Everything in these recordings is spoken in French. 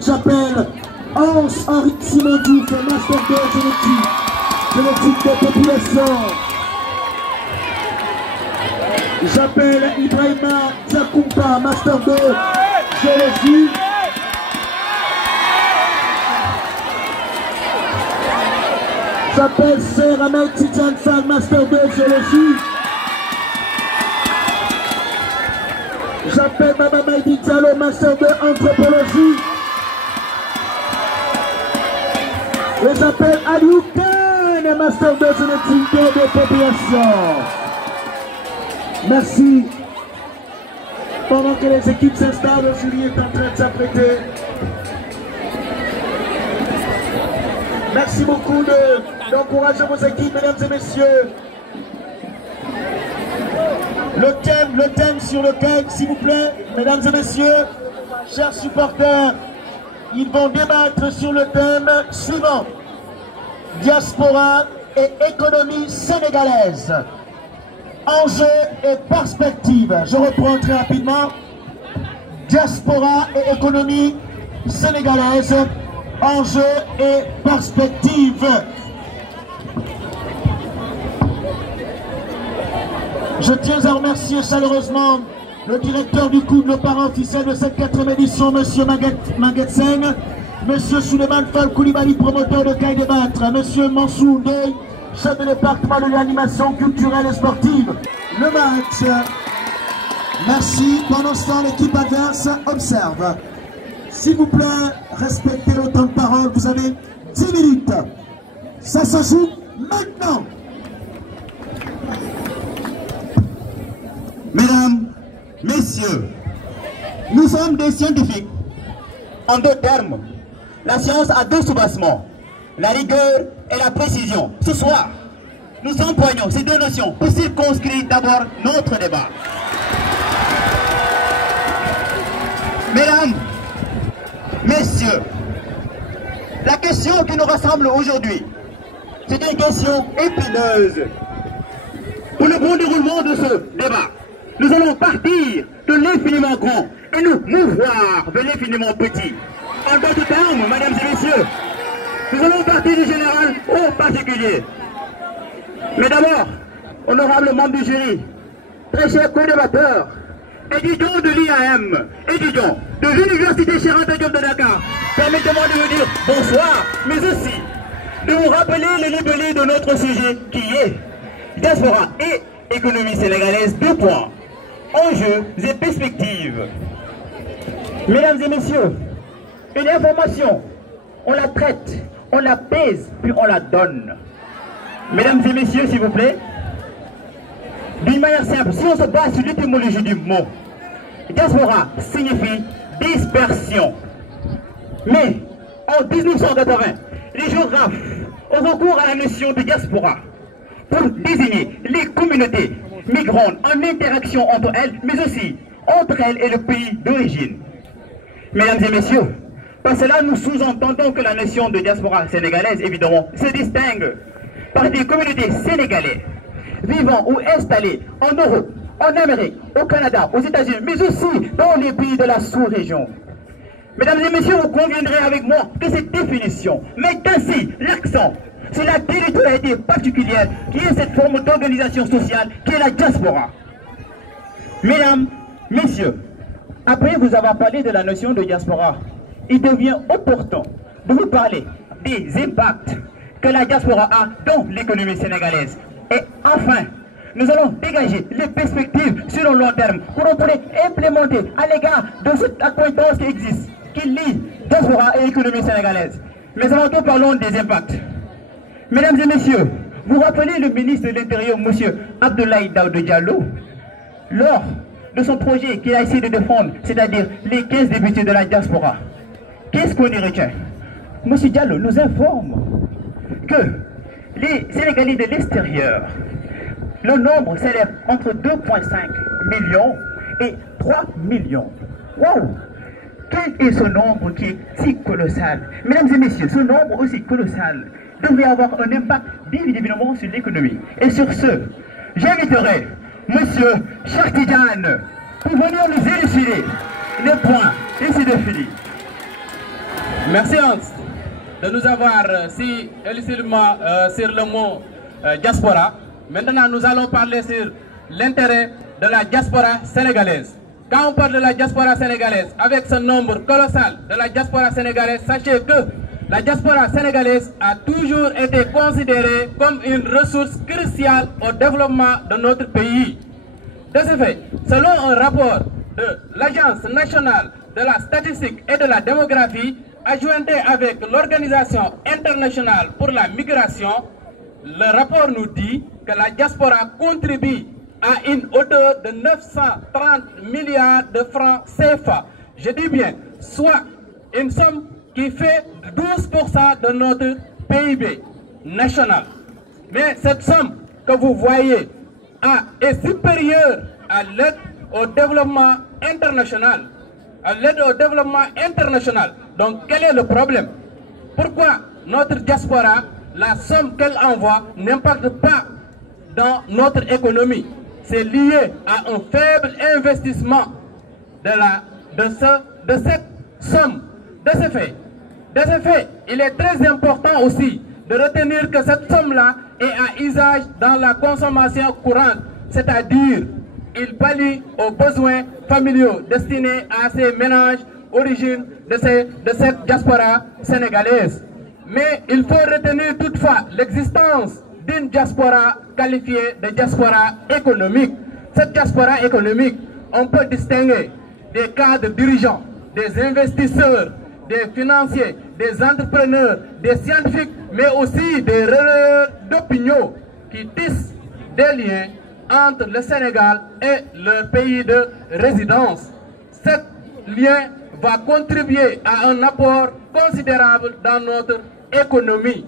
suite, j'appelle Hans-Henri Simon Diouf, Master 2 génétique de population. J'appelle Ibrahima Diakoumpa, Master 2 géologie. J'appelle Sir Ahmed Tidiane Fall, Master 2 géologie. J'appelle Baba Maïdi Diallo, Master 2 anthropologie. Et j'appelle Aliou Kane, Master 2 génétique de population. Merci. Pendant que les équipes s'installent, le jury est en train de s'apprêter. Merci beaucoup d'encourager vos équipes, mesdames et messieurs. Le thème sur lequel, s'il vous plaît, mesdames et messieurs, chers supporters, ils vont débattre sur le thème suivant. Diaspora et économie sénégalaise. Enjeux et perspectives. Je reprends très rapidement. Diaspora et économie sénégalaise. Enjeux et perspectives. Je tiens à remercier chaleureusement le directeur du COUD, le parent officiel de cette 4e édition, M. Maguette Sène, M. Souleymane Fall Koulibaly, promoteur de Caille Débattre, M. Mansour Ndeye, chef de département de l'animation culturelle et sportive. Le match. Merci. Pendant ce temps, l'équipe adverse observe. S'il vous plaît, respectez le temps de parole. Vous avez 10 minutes. Ça se joue maintenant. Mesdames, messieurs, nous sommes des scientifiques. En deux termes, la science a deux soubassements, la rigueur et la précision. Ce soir, nous employons ces deux notions pour circonscrire d'abord notre débat. Mesdames, messieurs, la question qui nous rassemble aujourd'hui, c'est une question épineuse. Pour le bon déroulement de ce débat, nous allons partir de l'infiniment grand et nous mouvoir vers l'infiniment petit. En d'autres termes, mesdames et messieurs, nous allons partir du général au particulier. Mais d'abord, honorables membres du jury, très chers co-débatteurs, étudiants de l'IAM, étudiants de l'Université Cheikh Anta Diop de Dakar, permettez-moi de vous dire bonsoir, mais aussi de vous rappeler le libellé de notre sujet qui est diaspora et économie sénégalaise, 2 points. Enjeux et perspectives. Mesdames et messieurs, une information, on la traite, on la pèse, puis on la donne. Mesdames et messieurs, s'il vous plaît, d'une manière simple, si on se base sur l'étymologie du mot, diaspora signifie dispersion. Mais en 1980, les géographes ont recours à la notion de diaspora pour désigner les communautés migrantes en interaction entre elles, mais aussi entre elles et le pays d'origine. Mesdames et messieurs, par cela nous sous-entendons que la notion de diaspora sénégalaise, évidemment, se distingue par des communautés sénégalais vivant ou installés en Europe, en Amérique, au Canada, aux États-Unis, mais aussi dans les pays de la sous-région. Mesdames et messieurs, vous conviendrez avec moi que cette définition met ainsi l'accent sur la territorialité particulière qui est cette forme d'organisation sociale qui est la diaspora. Mesdames, messieurs, après vous avoir parlé de la notion de diaspora, il devient opportun de vous parler des impacts que la diaspora a dans l'économie sénégalaise. Et enfin, nous allons dégager les perspectives sur le long terme pour on pourrait implémenter à l'égard de cette accointance qui existe, qui lie diaspora et économie sénégalaise. Mais avant tout, parlons des impacts. Mesdames et messieurs, vous rappelez le ministre de l'Intérieur, M. Abdoulaye Daouda Diallo, lors de son projet qu'il a essayé de défendre, c'est-à-dire les 15 députés de la diaspora. Qu'est-ce qu'on y retient? M. Diallo nous informe que les Sénégalais de l'extérieur, le nombre s'élève entre 2,5 millions et 3 millions. Wow! Quel est ce nombre qui est si colossal? Mesdames et messieurs, ce nombre aussi colossal devrait avoir un impact bien évidemment sur l'économie. Et sur ce, j'inviterai M. Cheikh Tidiane pour venir nous élucider les points. Et c'est de fini. Merci Hans de nous avoir si élucidement sur le mot diaspora. Maintenant, nous allons parler sur l'intérêt de la diaspora sénégalaise. Quand on parle de la diaspora sénégalaise, avec ce nombre colossal de la diaspora sénégalaise, sachez que la diaspora sénégalaise a toujours été considérée comme une ressource cruciale au développement de notre pays. De ce fait, selon un rapport de l'Agence nationale de la statistique et de la démographie, adjointé avec l'Organisation internationale pour la migration, le rapport nous dit que la diaspora contribue à une hauteur de 930 milliards de francs CFA. Je dis bien, soit une somme qui fait 12% de notre PIB national. Mais cette somme que vous voyez est supérieure à l'aide au développement international. Donc quel est le problème? Pourquoi notre diaspora, la somme qu'elle envoie, n'impacte pas dans notre économie? C'est lié à un faible investissement de cette somme. De ce fait, il est très important aussi de retenir que cette somme-là est à usage dans la consommation courante, c'est-à-dire il pallie aux besoins familiaux destinés à ces ménages origines de cette diaspora sénégalaise. Mais il faut retenir toutefois l'existence d'une diaspora qualifiée de diaspora économique. Cette diaspora économique, on peut distinguer des cadres dirigeants, des investisseurs, des financiers, des entrepreneurs, des scientifiques, mais aussi des relais d'opinion qui tissent des liens entre le Sénégal et leur pays de résidence. Ce lien va contribuer à un apport considérable dans notre économie,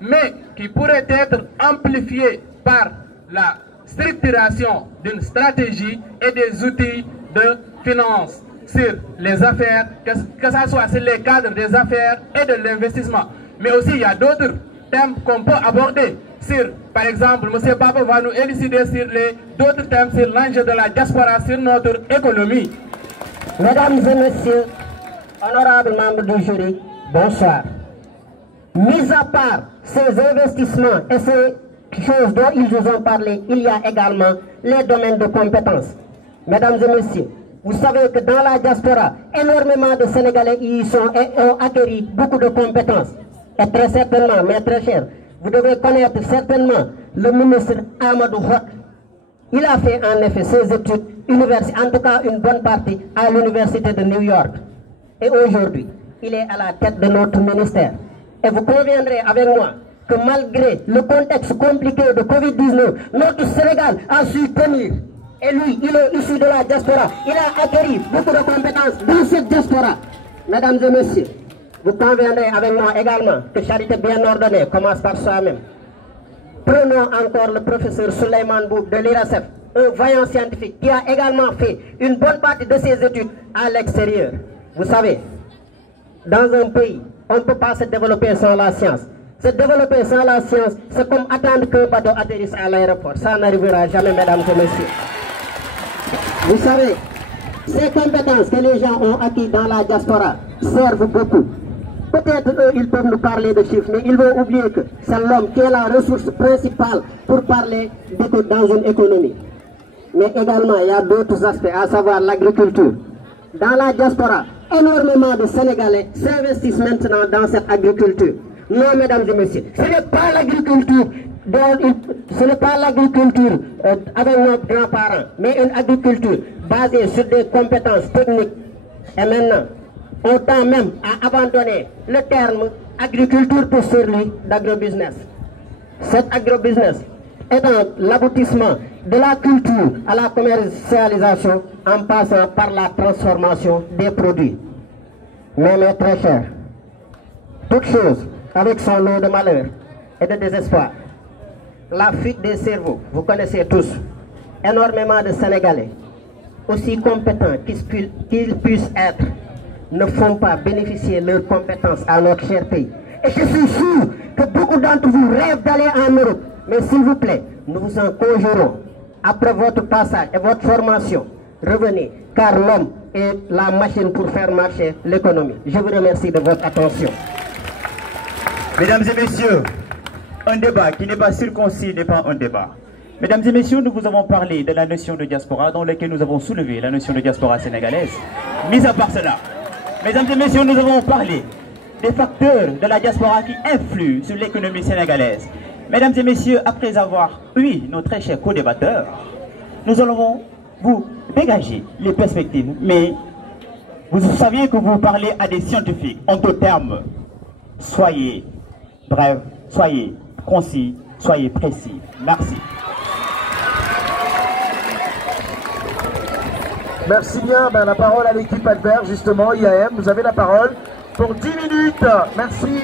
mais qui pourrait être amplifié par la structuration d'une stratégie et des outils de finance sur les affaires, que ce soit sur les cadres des affaires et de l'investissement. Mais aussi, il y a d'autres thèmes qu'on peut aborder. Par exemple, M. Baba va nous élucider sur d'autres thèmes sur l'enjeu de la diaspora sur notre économie. Mesdames et messieurs, honorables membres du jury, bonsoir. Mis à part ces investissements et ces choses dont ils vous ont parlé, il y a également les domaines de compétences. Mesdames et messieurs, vous savez que dans la diaspora, énormément de Sénégalais y sont et ont acquis beaucoup de compétences. Et très certainement, mais très cher, vous devez connaître certainement le ministre Amadou Hott. Il a fait en effet ses études universitaires, en tout cas une bonne partie, à l'université de New York. Et aujourd'hui, il est à la tête de notre ministère. Et vous conviendrez avec moi que malgré le contexte compliqué de Covid-19, notre Sénégal a su tenir. Et lui, il est issu de la diaspora. Il a acquis beaucoup de compétences dans cette diaspora. Mesdames et messieurs, vous conviendrez avec moi également que charité bien ordonnée commence par soi-même. Prenons encore le professeur Souleymane Boub de l'IRASEF, un vaillant scientifique qui a également fait une bonne partie de ses études à l'extérieur. Vous savez, dans un pays, on ne peut pas se développer sans la science. Se développer sans la science, c'est comme attendre qu'un bateau atterrisse à l'aéroport. Ça n'arrivera jamais, mesdames et messieurs. Vous savez, ces compétences que les gens ont acquises dans la diaspora servent beaucoup. Peut-être eux, ils peuvent nous parler de chiffres, mais ils vont oublier que c'est l'homme qui est la ressource principale pour parler dans une économie. Mais également, il y a d'autres aspects, à savoir l'agriculture. Dans la diaspora, énormément de Sénégalais s'investissent maintenant dans cette agriculture. Non, mesdames et messieurs, ce n'est pas l'agriculture avec nos grands-parents, mais une agriculture basée sur des compétences techniques. Et maintenant, on tend même à abandonner le terme agriculture pour celui d'agrobusiness. Cet agrobusiness étant l'aboutissement de la culture à la commercialisation en passant par la transformation des produits. Mais mes très chers, toute chose avec son lot de malheur et de désespoir. La fuite des cerveaux, vous connaissez tous, énormément de Sénégalais, aussi compétents qu'ils puissent être, ne font pas bénéficier leurs compétences à notre cher pays. Et je suis sûr que beaucoup d'entre vous rêvent d'aller en Europe. Mais s'il vous plaît, nous vous en conjurons, après votre passage et votre formation, revenez, car l'homme est la machine pour faire marcher l'économie. Je vous remercie de votre attention. Mesdames et messieurs, un débat qui n'est pas circoncis n'est pas un débat. Mesdames et messieurs, nous vous avons parlé de la notion de diaspora dans laquelle nous avons soulevé la notion de diaspora sénégalaise. Mis à part cela, mesdames et messieurs, nous avons parlé des facteurs de la diaspora qui influent sur l'économie sénégalaise. Mesdames et messieurs, après avoir eu nos très chers co-débatteurs, nous allons vous dégager les perspectives. Mais vous saviez que vous parlez à des scientifiques en deux termes. Soyez bref, soyez concis, soyez précis. Merci. Merci bien. La parole à l'équipe adverse, justement, IAM. Vous avez la parole pour 10 minutes. Merci.